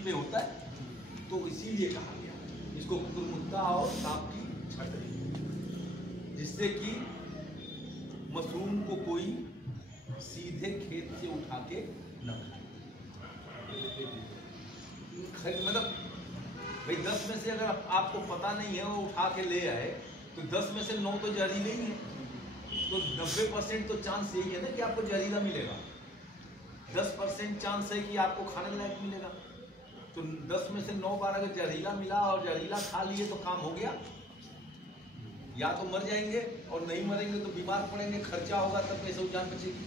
पे होता है, तो इसीलिए कहा गया इसको कुकुरमुत्ता और सांप की छतरी, जिससे कि मशरूम को कोई सीधे खेत से उठा के न खाए। मतलब भाई 10 में से अगर आपको पता नहीं है वो उठा के ले आए, तो 10 में से 9 तो जहरीले ही है, तो 90% तो चांस यही है ना कि आपको जहरीला मिलेगा, 10% चांस है कि आपको खाने लायक मिलेगा। तो 10 में से 9 बार अगर जहरीला मिला और जहरीला खा लिए तो काम हो गया, या तो मर जाएंगे और नहीं मरेंगे तो बीमार पड़ेंगे, खर्चा होगा तब कैसे जान बचेगी।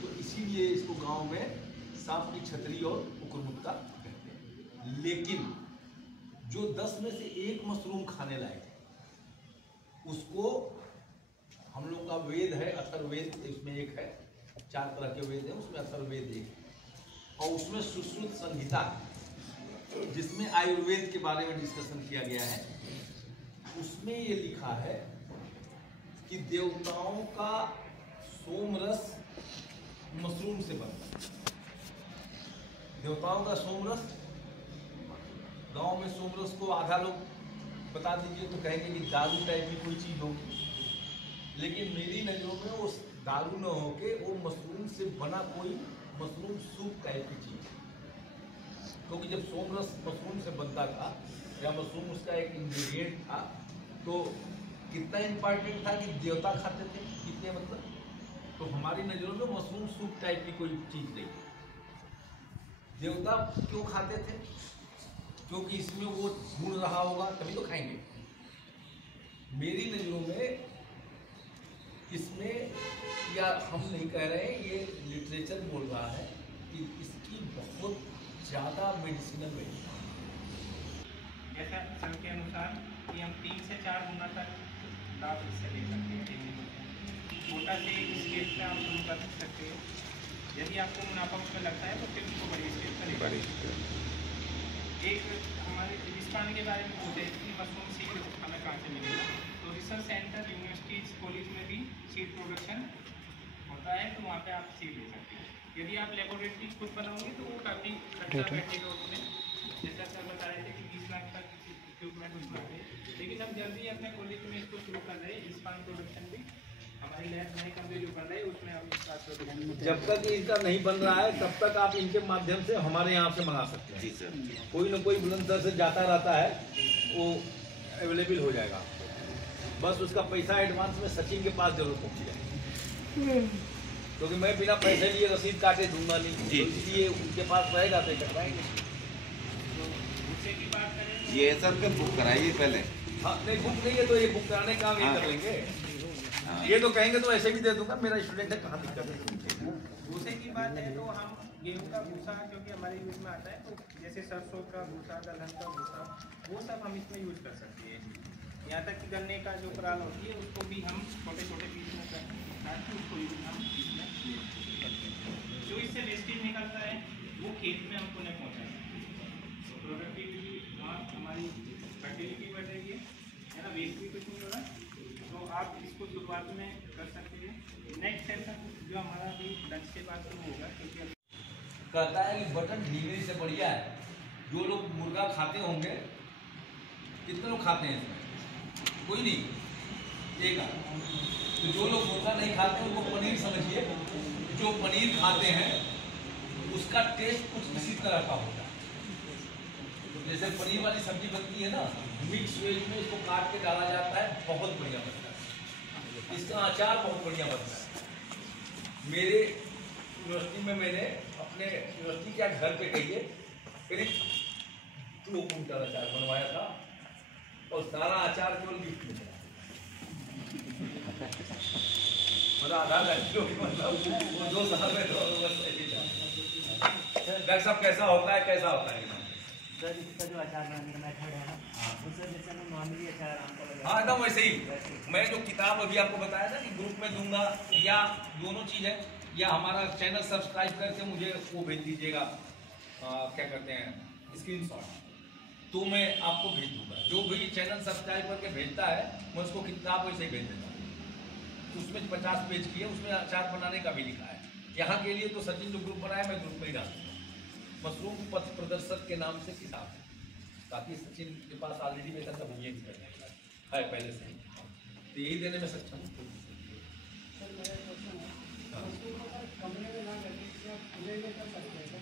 तो इसीलिए इसको गांव में सांप की छतरी और कुकुरमुत्ता कहते हैं। लेकिन जो 10 में से 1 मशरूम खाने लायक है, उसको हम लोग का वेद है अथर्ववेद, इसमें एक है, 4 तरह के वेद हैं, उसमें अथर्ववेद एक है, और उसमें सुश्रुत संहिता जिसमें आयुर्वेद के बारे में डिस्कशन किया गया है, उसमें ये लिखा है कि देवताओं का सोमरस मशरूम से बनता है। देवताओं का सोमरस, गांव में सोमरस को आधा लोग बता दीजिए तो कहेंगे कि दारू टाइप की कोई चीज होगी, लेकिन मेरी नजरों में वो दारू न होके वो मशरूम से बना कोई मशरूम सूप टाइप की चीज, क्योंकि जब सोमरस मशरूम से बनता था या मशरूम उसका एक इंग्रेडिएंट था, तो कितना इम्पोर्टेंट था कि देवता खाते थे, कितने मतलब, तो हमारी नजरों में मशरूम सूप टाइप की कोई चीज नहीं। देवता क्यों खाते थे? क्योंकि इसमें वो गुण रहा होगा तभी तो खाएंगे। मेरी नजरों में इसमें, या हम नहीं कह रहे हैं, ये लिटरेचर बोल रहा है कि इसकी बहुत ज़्यादा मेडिसिनल वैल्यू है। जैसा सर के अनुसार कि हम 3 से 4 गुना तक लाभ इससे ले सकते हैं। छोटा से स्केल पे आप शुरू कर सकते हैं। यदि आपको मुनाफा उसमें लगता है तो फिर उसको बड़ी स्केल पर ले जाइए। एक हमारे इस पानी के बारे में पूछे कि मशरूम सीड हमें कहाँ से मिलेगा, तो रिसर्च सेंटर, यूनिवर्सिटीज, कॉलेज में भी सीड प्रोडक्शन होता है, तो वहाँ पे आप सीड ले सकते हैं। यदि आप लेबोरेटरी खुद बनाओगे तो वो काफ़ी खर्चा बैठेगा उसमें, जैसा सर बता रहे थे कि 20 लाख तक इक्विपमेंट उसमें है। लेकिन हम जल्दी अपने कॉलेज में इसको शुरू कर रहे हैं, इस पानी प्रोडक्शन भी हमारी लैब नई कंपनी जो कर रहे हैं उसमें हम इसका प्रोडक्शन। जब तक इनका नहीं बन रहा है तब तक आप इनके माध्यम से हमारे यहाँ से मंगा सकते हैं। जी सर, कोई ना कोई बुलंदशहर से जाता रहता है, वो अवेलेबल हो जाएगा आपको, बस उसका पैसा एडवांस में सचिन के पास जरूर पहुँच जाएगा, क्योंकि मैं बिना पैसे लिए रसीद काटे दूंगा नहीं, तो इसलिए उनके पास रहेगा तो करवाएंगे। दूसरे की बात करें ये सर के बुक कराइए पहले। हाँ नहीं, बुक नहीं है तो ये बुक कराने का हम ये कर लेंगे। ये तो कहेंगे तो ऐसे भी दे दूंगा, मेरा स्टूडेंट है, कहाँ दिक्कत है। भूसे की बात है तो हम गेहूं का भूसा क्योंकि हमारे यूज में आता है, तो जैसे सरसों का भूसा, दलहन का भूसा, वो सब हम इसमें यूज कर सकते हैं। यहाँ तक कि गन्ने का जो पराल होती है उसको भी हम छोटे छोटे पीस में काट के उसको यूज हम इसमें ले सकते हैं। जो इससे वेस्टेज निकलता है वो खेत में हमको नहीं पहुँचाना, प्रोडक्टिविटी हमारी फर्टिलिटी बढ़ेगी, है ना, वेस्ट भी कुछ नहीं हो रहा। तो आप इसको शुरुआत में कर सकते हैं। नेक्स्ट सेशन जो हमारा भी लंच के बाद शुरू होगा, क्योंकि कहता है कि बटन डिलीवरी से बढ़िया है। जो लोग मुर्गा खाते होंगे, कितने लोग खाते हैं इसमें? कोई नहीं, एक। तो जो लोग मुर्गा नहीं खाते उनको पनीर समझिए, जो पनीर खाते हैं उसका टेस्ट कुछ इसी तरह का होता है। जैसे पनीर वाली सब्जी बनती है ना, मिक्स वेज में इसको काट के डाला जाता है, बहुत बढ़िया बनता है। इसका अचार बहुत बढ़िया बनता है। मेरे यूनिवर्सिटी में मैंने अपने यूनिवर्सिटी क्या घर पे कहिए करीब 2 कुंटल अचार बनवाया था, और सारा अचार केवल गिफ्ट में मिला। मतलब आधा घंटे मतलब वो 2 साल में डॉक्टर साहब कैसा होता है, कैसा होता है सर इसका जो अचार बनाने का मेथड है ना, उससे जैसे हम नॉर्मली अचार आमतौर पर, हाँ एकदम वैसे ही। मैं जो किताब अभी आपको बताया था कि ग्रुप में दूंगा, या दोनों चीज़ है, या हमारा चैनल सब्सक्राइब करके मुझे वो भेज दीजिएगा, क्या करते हैं, स्क्रीनशॉट, तो मैं आपको भेज दूंगा। जो भी चैनल सब्सक्राइब करके भेजता है मैं उसको किताब वैसे ही भेज देता हूँ। तो उसमें 50 पेज की है, उसमें अचार बनाने का भी लिखा है। यहाँ के लिए तो सचिन जो ग्रुप बनाया मैं ग्रुप में ही डालूंगा। मशरूम पथ प्रदर्शक के नाम से किताब है, ताकि सचिन के पास ऑलरेडी वेतन का भुगतान है पहले से ही, तो यही देने में सक्षम हूँ।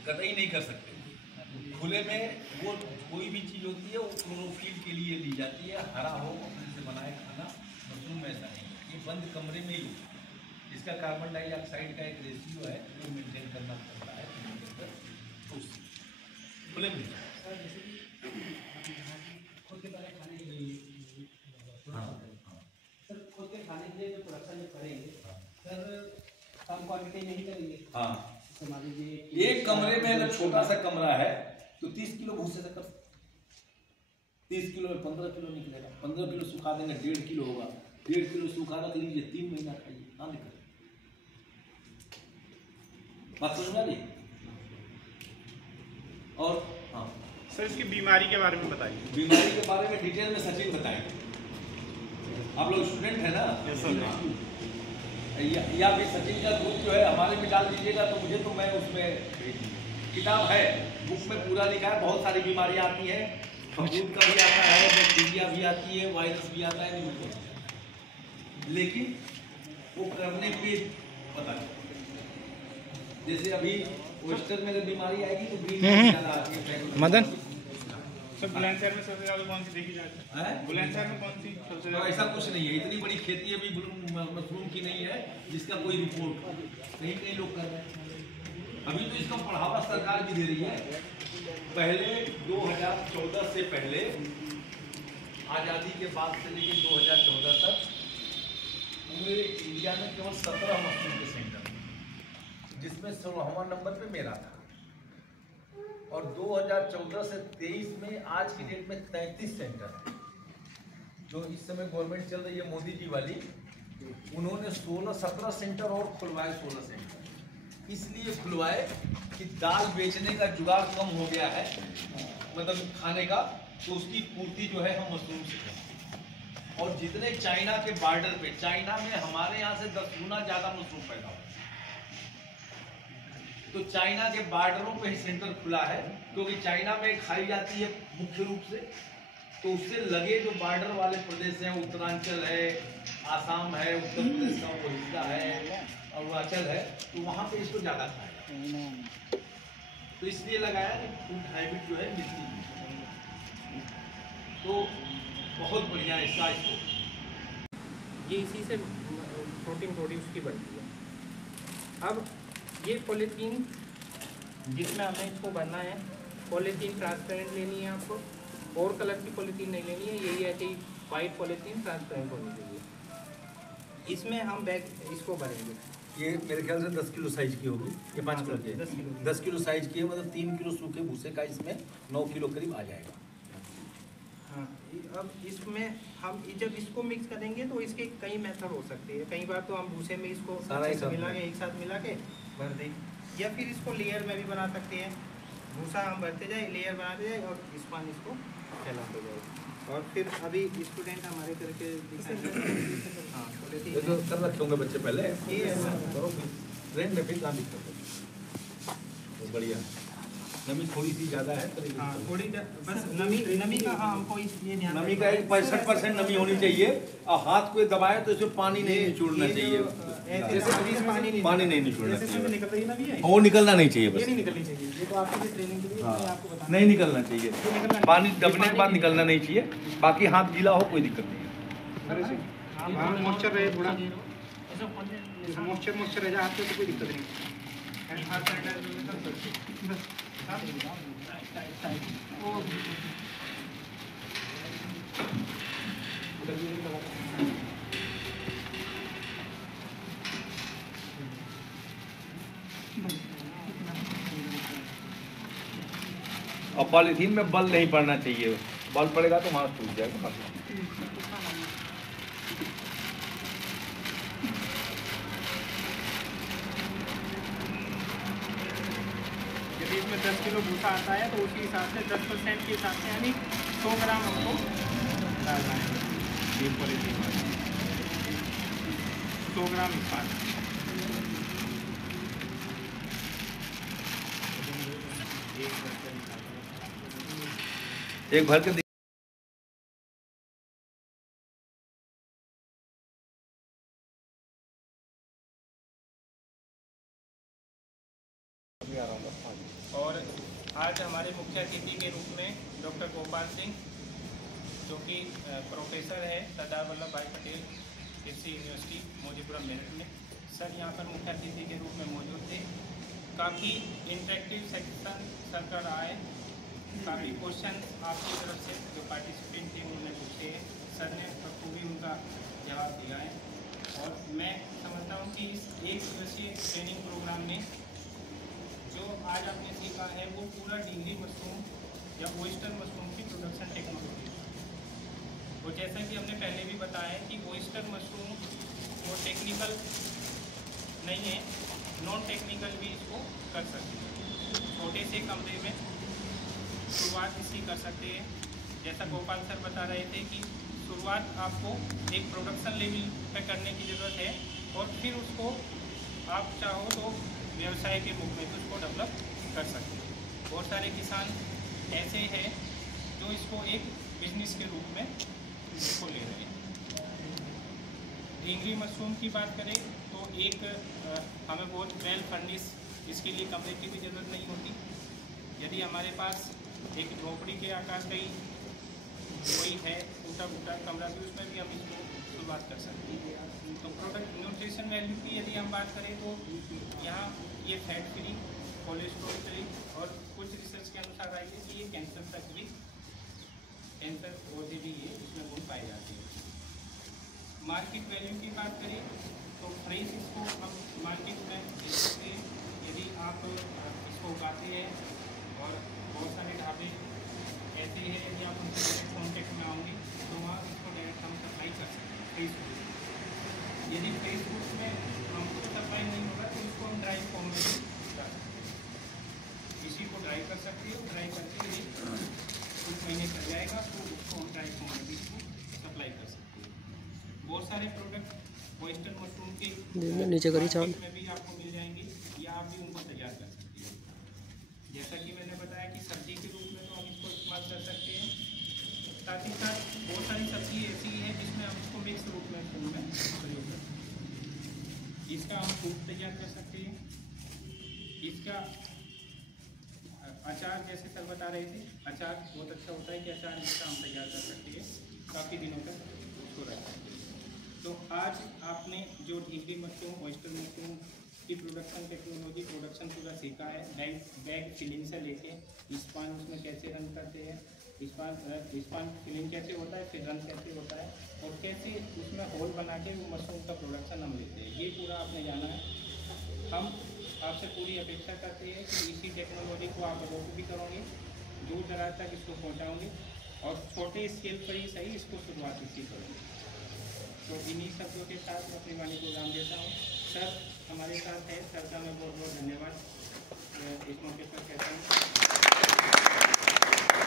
कतई नहीं कर सकते। खुले में वो कोई भी चीज़ होती है वो क्लोरोफिल के लिए ली जाती है, हरा हो अपने से बनाए खाना, मशरूम ऐसा नहीं है, ये बंद कमरे में ही हो। इसका कार्बन डाइऑक्साइड का एक रेशियो है जो मेंटेन करना पड़ता है, तो खुले में कम क्वांटिटी नहीं करेंगे। हाँ, मान लीजिए एक कमरे में अगर छोटा सा कमरा है तो 30 किलो भूसे से कर 30 किलो में 15 किलो निकलेगा, 15 किलो सुखा देंगे 1.5 किलो होगा, 1.5 किलो सूखा रख लीजिए 3 महीना खाइए, ना निकले। बात समझ में आ रही? और हाँ सर इसकी बीमारी के बारे में बताइए। बीमारी के बारे में डिटेल में सचिन बताएंगे। आप लोग स्टूडेंट है ना? या भी सचिन का ग्रुप जो है हमारे में डाल दीजिएगा, तो मुझे तो मैं उसमें किताब है, बुक में पूरा लिखा है, बहुत सारी बीमारियां आती हैं, फफूंद का भी आता है, बैक्टीरिया भी आती है, वायरस भी आता है, लेकिन वो करने पे पता नहीं। जैसे अभी वेस्टर्न में अगर बीमारी आएगी तो ग्रीन ज़्यादा आती है मदन सर बुलंदशहर में सबसे ज़्यादा कौन सी देखी जाती है? बुलंदशहर में कौन सी सबसे तो ज़्यादा? ऐसा कुछ नहीं है, इतनी बड़ी खेती अभी मशरूम की नहीं है जिसका कोई रिपोर्ट, कहीं कहीं लोग कर रहे हैं। अभी तो इसका बढ़ावा सरकार भी दे रही है। पहले 2014 से पहले, आज़ादी के बाद से लेकर 2014 तक पूरे इंडिया में केवल 17 मशरूम के सेंटर, जिसमें 16वां नंबर पे मेरा था। और 2014 से 23 में आज की डेट में 33 सेंटर है। जो इस समय गवर्नमेंट चल रही है मोदी जी वाली, उन्होंने 16-17 सेंटर और खुलवाए, 16 सेंटर इसलिए खुलवाए कि दाल बेचने का जुगाड़ कम हो गया है, मतलब खाने का, तो उसकी पूर्ति जो है हम मशरूम से करें। और जितने चाइना के बॉर्डर पे, चाइना में हमारे यहाँ से 10 गुना ज़्यादा मशरूम पैदा होता है, तो चाइना के बॉर्डरों पे ही सेंटर खुला है, क्योंकि चाइना में खाई जाती है मुख्य रूप से, तो उससे लगे जो बॉर्डर वाले प्रदेश हैं, उत्तरांचल है, आसाम है, उत्तर प्रदेश का ओडिशा है, अरुणाचल है, तो वहाँ पे इसको ज़्यादा खाएगा, तो इसलिए लगाया कि फूड हैबिट जो है मिलती है, तो बहुत बढ़िया इसका इसको ये इसी से प्रोटीन बॉडी उसकी बनती है। अब ये पॉलीथीन जिसमें हमें इसको भरना है, पॉलीथीन ट्रांसपेरेंट लेनी है आपको, और कलर की पॉलीथीन नहीं लेनी है, यही है कि वाइट पॉलीथीन ट्रांसपेरेंट होनी चाहिए। इसमें हम बैग इसको भरेंगे। ये मेरे ख्याल से 10 किलो साइज की होगी, ये 5 किलो की, 10 किलो साइज की है, मतलब 3 किलो सूखे भूसे का इसमें 9 किलो करीब आ जाएगा। हाँ, अब इसमें हम जब इसको मिक्स करेंगे तो इसके कई मेथड हो सकते हैं। कई बार तो हम भूसे में इसको सारा अच्छे से एक साथ मिला के भर दें, या फिर इसको लेयर में भी बना सकते हैं। भूसा हम भरते जाए, लेयर बनाते जाए और इस पानी इसको फैलाते जाए। और फिर अभी स्टूडेंट हमारे करके हाँ ये तो कर रखे होंगे बच्चे पहले, ये ऐसा करो ट्रेन में फिर काम दिक्कत है, बढ़िया। नमी थोड़ी सी ज़्यादा है, हाँ थोड़ी बस नमी का, हाँ हमको ये ध्यान नमी का 65% नमी होनी चाहिए, और हाथ को दबाए तो इसमें पानी नहीं निचोड़ना चाहिए, पानी नहीं निचोड़ना चाहिए, निकल रही ना भी है, वो निकलना नहीं चाहिए, बस ये नहीं निकलनी चाहिए। ये तो आपकी ट्रेनिंग के लिए मैं आपको बता नहीं निकलना चाहिए, पानी दबने के बाद निकलना नहीं चाहिए, बाकी हाथ गीला हो कोई दिक्कत नहीं है। मॉइस्चर रहे थोड़ा, मॉइस्चर रह जाए आपको तो कोई दिक्कत नहीं। और पॉलीथीन में बल नहीं पड़ना चाहिए, बल पड़ेगा तो वहाँ टूट जाएगा। यदि इसमें 10 किलो भूसा आता है तो उसी हिसाब से 10% के हिसाब से यानी 100 ग्राम हमको डालना है। 100 ग्राम इस्पात। एक एक भर के और आज हमारे मुख्य अतिथि के रूप में डॉक्टर गोपाल सिंह, जो कि प्रोफेसर है सरदार वल्लभ भाई पटेल कृषि यूनिवर्सिटी मौजीपुरम मेरठ में, सर यहाँ पर मुख्य अतिथि के रूप में मौजूद थे। काफ़ी इंटरेक्टिव सेक्शन सर का रहा है। काफ़ी क्वेश्चन आपकी तरफ से जो पार्टिसिपेंट थे उन्होंने पूछे हैं, सर ने बखूबी उनका जवाब दिया है। और मैं समझता हूँ कि इस एक दिवसीय ट्रेनिंग प्रोग्राम में जो आज आपने सीखा है वो पूरा ढींगली मशरूम या ओयस्टर मशरूम की प्रोडक्शन टेक्नोलॉजी है। और जैसा कि हमने पहले भी बताया है कि ओयस्टर मशरूम वो टेक्निकल नहीं है, नॉन टेक्निकल भी इसको कर सकते हैं। छोटे से कमरे में शुरुआत इसकी कर सकते हैं। जैसा गोपाल सर बता रहे थे कि शुरुआत आपको एक प्रोडक्शन लेवल पे करने की ज़रूरत है और फिर उसको आप चाहो तो व्यवसाय के रूप में उसको डेवलप कर सकते हैं। बहुत सारे किसान ऐसे हैं जो इसको एक बिजनेस के रूप में इसको ले रहे हैं। ढींगली मशरूम की बात करें तो एक हमें बहुत वेल फर्निश इसके लिए कमरे की भी ज़रूरत नहीं होती। यदि हमारे पास एक झोपड़ी के आकार का ही कोई है टूटा फूटा कमरा भी, उसमें भी हम इसको शुरुआत कर सकते हैं। तो प्रोडक्ट न्यूट्रिशन वैल्यू की यदि हम बात करें तो यहाँ ये फैट फ्री, कोलेस्ट्रॉल फ्री और कुछ रिसर्च के अनुसार आई है कि ये कैंसर तक भी, कैंसर ओसीडी ये इसमें गुण पाए जाते हैं। मार्केट वैल्यू की बात करें तो फ्रेश इसको हम मार्केट में बेच सकते हैं। यदि आप इसको उगाते हैं और बहुत सारे ढाबे ऐसे हैं, यदि आप उनसे डायरेक्ट कॉन्टेक्ट में आओगे तो वहाँ इसको डायरेक्ट हम सप्लाई कर सकते हैं फ्रेश फूड। यदि फ्रेश फूड में हमको सप्लाई नहीं होगा तो इसको हम ड्राई फॉर्म में भी डाल सकते हैं। इसी को ड्राई कर सकते हो, ड्राई करके यदि कुछ महीने चल जाएगा तो उसको हम ड्राई फॉर्म में भी इसको सप्लाई कर सकते हैं। बहुत सारे प्रोडक्ट ओयस्टर मशरूम के नीचे करी चांद में भी आपको मिल जाएंगे या आप भी उनको तैयार कर सकते हैं। जैसा कि मैंने बताया कि सब्जी के रूप में तो हम इसको इस्तेमाल कर सकते हैं। साथ ही साथ बहुत सारी सब्जी ऐसी है जिसमें हम इसको मिक्स रूप में प्रयोग कर सकते हैं। इसका हम सूप तैयार कर सकते हैं। इसका अचार जैसे सर बता रहे थे, अचार बहुत अच्छा होता है कि अचार इसका हम तैयार कर सकते हैं, काफ़ी दिनों तक उसको रख सकते हैं। तो आज आपने जो ढींगली मशरूम ओयस्टर मशरूम की प्रोडक्शन टेक्नोलॉजी प्रोडक्शन पूरा सीखा है। बैग फिलिंग से लेके स्पान उसमें कैसे रन करते हैं, स्पान फिलिंग कैसे होता है, फिर रन कैसे होता है और कैसे उसमें होल बना के वो मशरूम का प्रोडक्शन हम लेते हैं, ये पूरा आपने जाना है। हम आपसे पूरी अपेक्षा करते हैं कि इसी टेक्नोलॉजी को आप लोगों को भी करोगे, दूर दराज तक इसको पहुँचाओगे और छोटे स्केल पर ही सही इसको शुरुआत इसकी करोगे। तो इन्हीं शब्दों के साथ मैं अपनी वाणी को नाम देता हूँ। सर हमारे साथ है, सर का मैं बहुत बहुत धन्यवाद इस मौके पर कहता हूँ।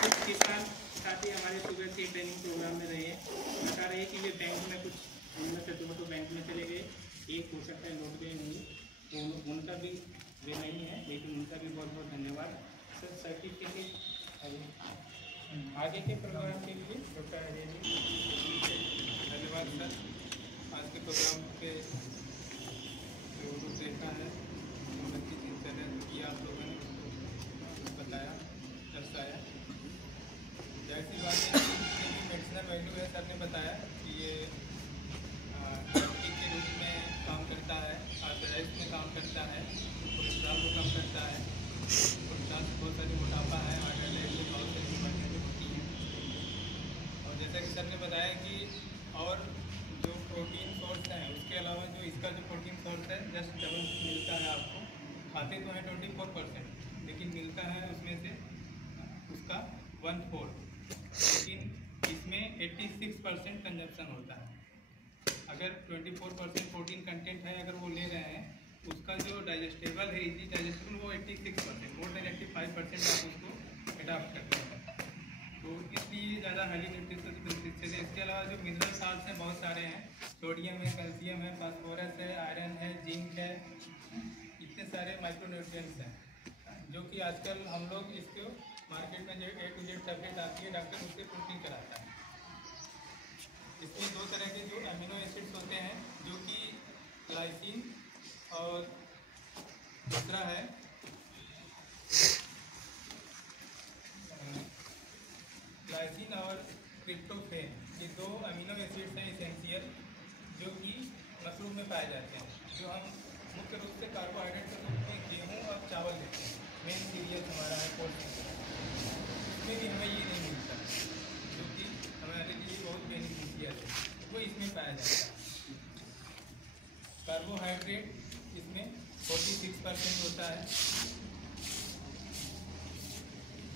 कुछ किसान साथी हमारे सुबह से ट्रेनिंग प्रोग्राम में रहे हैं, बता रहे कि वे बैंक में कुछ उनमें से दो तो बैंक में चले गए, एक हो सकता है लौट गए नहीं, तो उनका भी वे नहीं है, लेकिन उनका भी बहुत बहुत धन्यवाद। सर सर्टिफिकेट आगे के प्रोग्राम के लिए डॉक्टर अजय जी धन्यवाद। सर आज के प्रोग्राम पे जो रूपरेखा है उनकी दिनचर्या किया आप लोगों ने बताया, दर्शाया। जाहिर सी बात है कि मेडिसिनल वैल्यू है, सर ने बताया कि ये के रूप में काम करता है, आर्थराइटिस में काम करता है, कोलेस्ट्रॉल को कम करता है, कोलेस्ट्रॉल से बहुत सारी मोटापा है, हार्ट अटैक में बहुत सारी बीमारियाँ होती हैं। और जैसा कि सर ने बताया कि और जो प्रोटीन सोर्स है उसके अलावा जो इसका जो प्रोटीन सोर्स है जस्ट डबल मिलता है आपको। खाते तो हैं 24%, लेकिन मिलता है उसमें से उसका 1/4, लेकिन इसमें 86% कंजप्शन होता है। अगर 24% प्रोटीन कंटेंट है, अगर वो ले रहे हैं, उसका जो डाइजेस्टेबल है, इजी डाइजेस्टेबल, वो 86%, मोर देन 85% आप उसको एडाप्ट करते हैं। तो इसलिए ज़्यादा हाईली न्यूट्रिशियस है। इसके अलावा जो मिनरल साल्ट हैं बहुत सारे हैं, सोडियम है, कैल्शियम है, फास्फोरस है, आयरन है, जिंक है, इतने सारे माइक्रोन्यूट्रिएंट्स हैं जो कि आजकल हम लोग इसको मार्केट में जो A to Z टैबलेट आती है, डॉक्टर उससे प्रोटीन कराता है। इसमें दो तरह के जो अमीनो एसिड्स होते हैं, जो कि लाइसिन और दूसरा है लाइसिन और ट्रिप्टोफैन। ये दो अमीनो एसिड्स हैं एसेंशियल, जो कि मशरूम में पाए जाते हैं, जो हम मुख्य रूप से कार्बोहाइड्रेट के रूप में गेहूँ और चावल लेते हैं। मेन सीरियल हमारा है पोल्ट्री, इसमें भी हमें ये नहीं मिलता, जो कि हमारे लिए बहुत बेनिफिशियल है, वो इसमें पाया जाता है। कार्बोहाइड्रेट इसमें 46% होता है।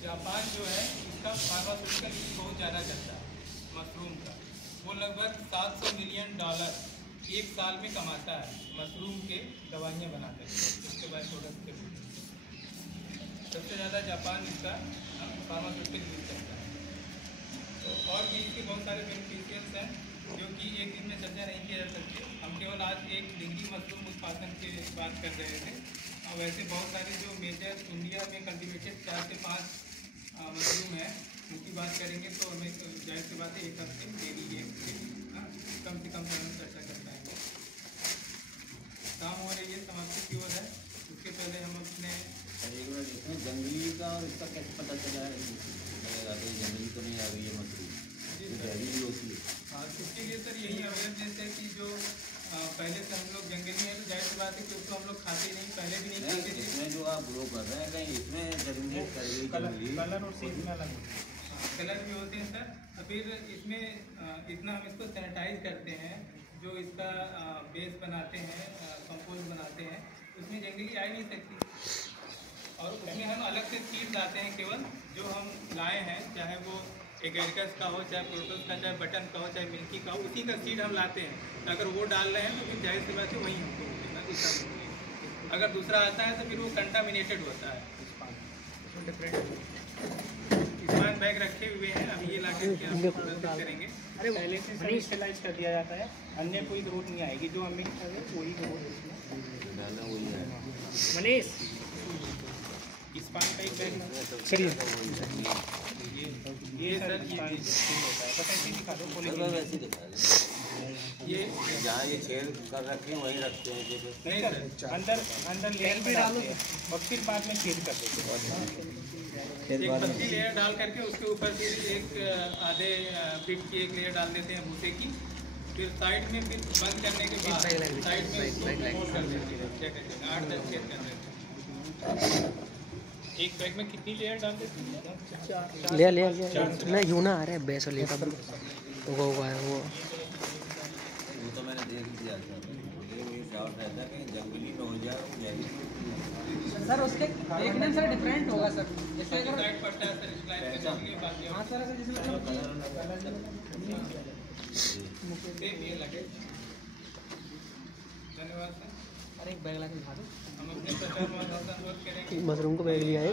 जापान जो है, इसका फार्मास्यूटिकल यूज बहुत ज़्यादा चलता है मशरूम का। वो लगभग $700 मिलियन एक साल में कमाता है मशरूम के दवाइयाँ बनाते हैं, उसके बाद प्रोडक्ट के रूप में सबसे ज़्यादा जापान इसका फार्मास्यूटिकल यूज करता है। तो और भी इसके बहुत सारे बेनिफिशियल्स हैं, जो कि एक दिन में चर्चा नहीं किया जा सकती। हम केवल आज एक डिग्री मशरूम उत्पादन की बात कर रहे थे, और वैसे बहुत सारे जो मेजर इंडिया में कल्टिवेटेड 4 से 5 मशरूम है, उनकी बात करेंगे तो हमें जाहिर सी बात है एक हफ्ते डेली कम से कम हम चर्चा कर पाएंगे। काम हो रही है, समाप्ति की ओर है। उसके पहले हम अपने इसमें जंगली का और इसका कैसे पता चला है? जंगली तो नहीं आ रही है मशरूम, जहरीली होती है। हाँ, इसके लिए सर यही अवेयरनेस है कि जो पहले से हम लोग जंगली में, तो जाहिर सी बात है कि उसको हम लोग खाते नहीं, पहले भी नहीं खाते थे। इसमें जो आप ग्रो कर रहे हैं, कहीं इसमें जर्मिनेट कर गई कलर और सीज में अलग होते हैं, कलर भी होते हैं सर। और फिर इसमें इतना हम इसको सैनिटाइज करते हैं, जो इसका बेस बनाते हैं, कंपोस्ट बनाते हैं, उसमें जंगली आ ही नहीं सकती। और उसमें हम अलग से सीड्स लाते हैं, केवल जो हम लाए हैं, चाहे वो एगेरिकस का हो, चाहे प्रोटोस का, चाहे बटन का हो, चाहे मिल्की का हो, उसी का सीड हम लाते हैं। तो अगर वो डाल रहे हैं तो फिर जाहिर सी बात है वहीं हमको मिलेगा, दूसरा। अगर दूसरा आता है तो फिर वो कंटामिनेटेड होता है। स्पान बैग रखे हुए हैं, अभी ये लाके करेंगे। अरे पहले से स्टरलाइज कर दिया जाता है, अन्य कोई ग्रोथ नहीं आएगी, जो हमें वही ग्रोथ डालना वही है। मनीष स्पान का एक बैग चलिए ये सर बस ऐसे ही दिखा दो। वैसे दिखा रहे ये जहाँ ये छेद कर रखे हैं वहीं रखते हैं। नहीं सर, अंदर लेयर पे डालो और फिर बाद में छेद कर देते हैं। एक पतली लेयर डाल करके उसके ऊपर फिर एक आधे फीट की एक लेयर डाल देते हैं भूसे की, फिर साइड में फिर बंद करने के बाद साइड में उसको फोल्ड कर देते हैं, 8-10 छेद कर देते हैं। एक बैग में कितनी लेयर डाल देते हैं? ले मैं यूं ना आ रहा है बेस लेता वो है वो तो मैंने देख लिया था, मुझे वही डाउट रहता है कि जंगली में हो जाए सर। उसके देखने से डिफरेंट होगा सर, जैसे अगर लाइट पड़ता है सर, इस लाइट पे देखिए बाकी हाँ सर, ऐसे सेम ये लगे। धन्यवाद सर। अरे एक बैग ला के दिखा दो। हम अपने प्रचार में अनुरोध करेंगे। मशरूम को बैग लिया है,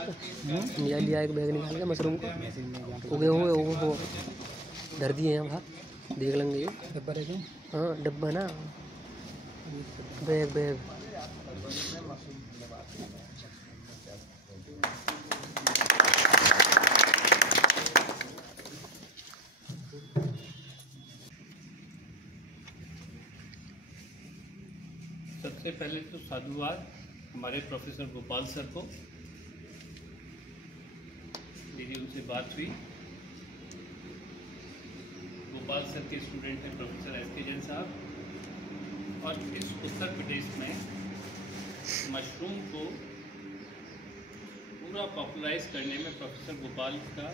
लिया एक बैग निकाल के मशरूम को उगे हुए वो धर दिए हैं बाहर, देख लेंगे ये डब्बा रहेगा। हाँ डब्बा ना, बैग सबसे पहले तो साधुवाद हमारे प्रोफेसर गोपाल सर को। मेरी उनसे बात हुई। गोपाल सर के स्टूडेंट हैं प्रोफेसर एस के जैन साहब, और इस उत्तर प्रदेश में मशरूम को पूरा पॉपुलराइज करने में प्रोफेसर गोपाल का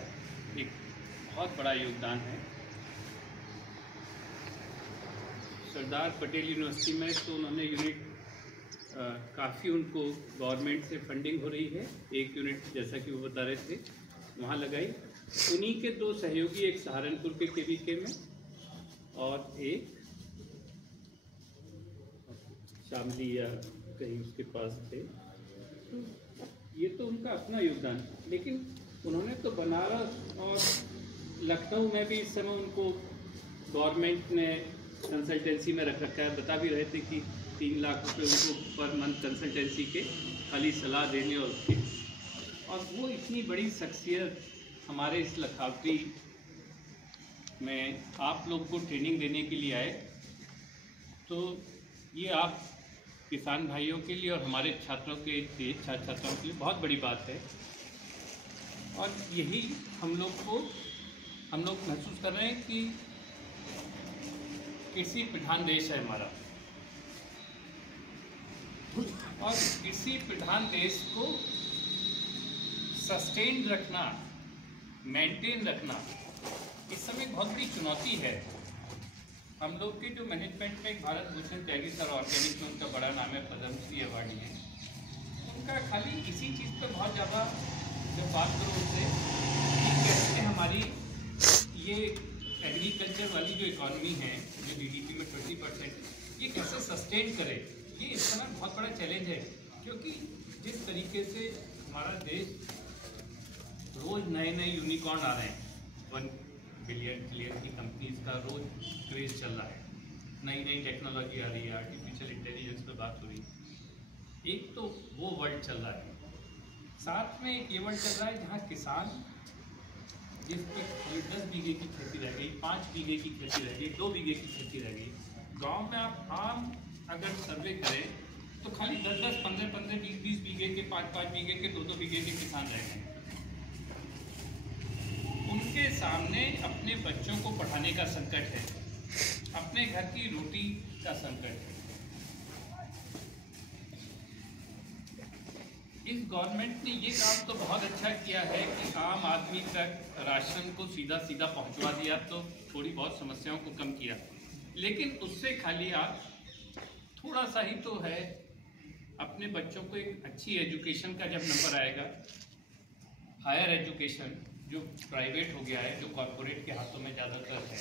एक बहुत बड़ा योगदान है। सरदार पटेल यूनिवर्सिटी में तो उन्होंने यूनिट काफ़ी उनको गवर्नमेंट से फंडिंग हो रही है, एक यूनिट जैसा कि वो बता रहे थे वहाँ लगाई। उन्हीं के दो सहयोगी, एक सहारनपुर के केवीके में और एक शामली या कहीं उसके पास थे। ये तो उनका अपना योगदान था, लेकिन उन्होंने तो बनारस और लखनऊ में भी इस समय उनको गवर्नमेंट ने कंसल्टेंसी में रख रखा है। बता भी रहे थे कि 3 लाख रुपये उनको पर मंथ कंसल्टेंसी के खाली सलाह देने और उसके, और वो इतनी बड़ी शख्सियत हमारे इस लखावटी में आप लोग को ट्रेनिंग देने के लिए आए, तो ये आप किसान भाइयों के लिए और हमारे छात्रों के लिए, छात्र छात्राओं के लिए बहुत बड़ी बात है। और यही हम लोग महसूस कर रहे हैं कि कृषि प्रधान देश है हमारा, और कृषि प्रधान देश को सस्टेन रखना, मेंटेन रखना इस समय बहुत बड़ी चुनौती है। हम लोग के जो मैनेजमेंट में भारत भूषण त्यागी सर ऑर्गेनिक में उनका बड़ा नाम है, पद्मश्री अवार्डी है, उनका खाली इसी चीज़ पर बहुत ज़्यादा जब बात करो उनसे कि कैसे हमारी ये एग्रीकल्चर वाली जो इकॉनमी है, जो जीडीपी में 20%, ये कैसे सस्टेन करे, ये इस समय बहुत बड़ा चैलेंज है। क्योंकि जिस तरीके से हमारा देश रोज़ नए नए यूनिकॉर्न आ रहे हैं, 1 बिलियन ट्रिलियन की कंपनीज का रोज क्रेज चल रहा है, नई नई टेक्नोलॉजी आ रही है, आर्टिफिशियल इंटेलिजेंस पे बात हो रही है, एक तो वो वर्ल्ड चल रहा है, साथ में एक ये वर्ल्ड चल रहा है जहाँ किसान जिस पे 10 बीघे की खेती रह गई, 5 बीघे की खेती रह गई, 2 बीघे की खेती रह गई, गांव में आप आम अगर सर्वे करें तो खाली 10-10, 15-15, 20-20 बीघे के, 5-5 बीघे के, 2-2 बीघे के किसान रह गए। उनके सामने अपने बच्चों को पढ़ाने का संकट है, अपने घर की रोटी का संकट है। इस गवर्नमेंट ने ये काम तो बहुत अच्छा किया है कि आम आदमी तक राशन को सीधा सीधा पहुंचवा दिया, तो थोड़ी बहुत समस्याओं को कम किया, लेकिन उससे खाली आप थोड़ा सा ही तो है, अपने बच्चों को एक अच्छी एजुकेशन का जब नंबर आएगा, हायर एजुकेशन जो प्राइवेट हो गया है, जो कॉरपोरेट के हाथों में ज़्यादातर है,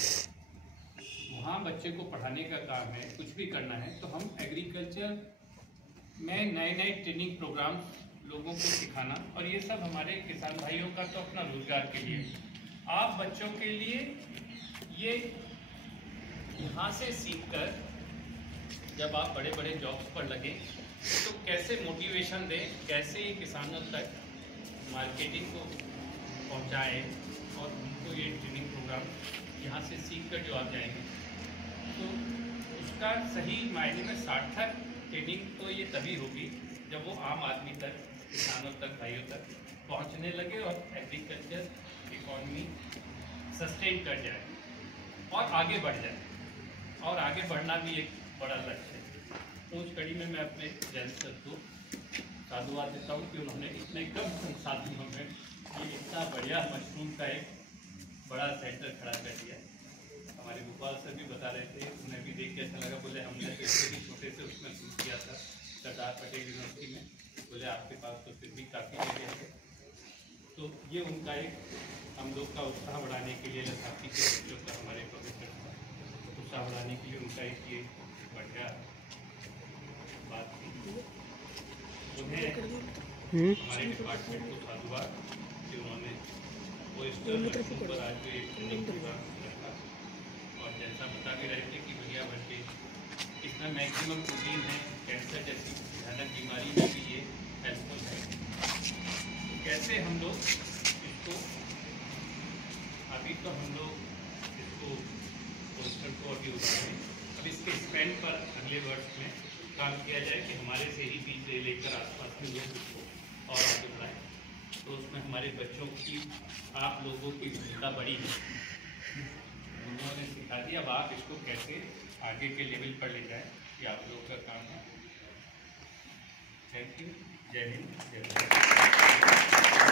वहाँ बच्चे को पढ़ाने का काम है, कुछ भी करना है, तो हम एग्रीकल्चर में नए नए ट्रेनिंग प्रोग्राम लोगों को सिखाना, और ये सब हमारे किसान भाइयों का तो अपना रोजगार के लिए, आप बच्चों के लिए ये यहाँ से सीखकर जब आप बड़े बड़े जॉब्स पर लगे तो कैसे मोटिवेशन दें, कैसे ये किसानों तक मार्केटिंग को पहुँचाएँ, और उनको ये ट्रेनिंग प्रोग्राम यहाँ से सीखकर जो आप जाएंगे तो उसका सही मायने में सार्थक ट्रेनिंग तो ये तभी होगी जब वो आम आदमी तक, किसानों तक, भाइयों तक पहुंचने लगे और एग्रीकल्चर इकॉनमी सस्टेन कर जाए और आगे बढ़ जाए, और आगे बढ़ना भी एक बड़ा लक्ष्य है। तो उस कड़ी में मैं अपने जैन सर को साधुवाद देता हूँ कि उन्होंने इतने कम संसाधनों में ये इतना बढ़िया मशरूम का एक बड़ा सेंटर खड़ा कर दिया। हमारे भोपाल सर भी बता रहे थे, उन्हें भी देख के अच्छा लगा, बोले हमने तो इससे भी छोटे से उसमें शुरू किया था सरदार पटेल यूनिवर्सिटी में, बोले आपके पास तो फिर भी काफ़ी जगह है। तो ये उनका एक हम लोग का उत्साह बढ़ाने के लिए, लखावटी के बच्चों का, हमारे प्रोफेसर का उत्साह बढ़ाने के लिए उनका एक ये बढ़िया बात थी। उन्हें हमारे डिपार्टमेंट को साधुवाद कि उन्होंने वो इस पर आज भी ट्रेनिंग प्रोग्राम रखा, और जैसा बता भी रहे थे कि दुनिया भर के इसमें मैक्सिमम प्रोटीन है, कैंसर जैसी भयानक बीमारी में भी ये हेल्पफुल है। तो कैसे हम लोग इसको, अभी तो हम लोग इसको पोस्टर को अभी उतारें, अब इसके स्पेंड पर अगले वर्ष में काम किया जाए कि हमारे से ही बीज लेकर आसपास में लोग इसको और आगे बढ़ाएं। तो उसमें हमारे बच्चों की, आप लोगों की भूमिका बड़ी है, उन्होंने सिखा दिया, अब आप इसको कैसे आगे के लेवल पर ले जाएं, ये आप लोगों का काम है। Thank you. जय हिंद, जय भारत।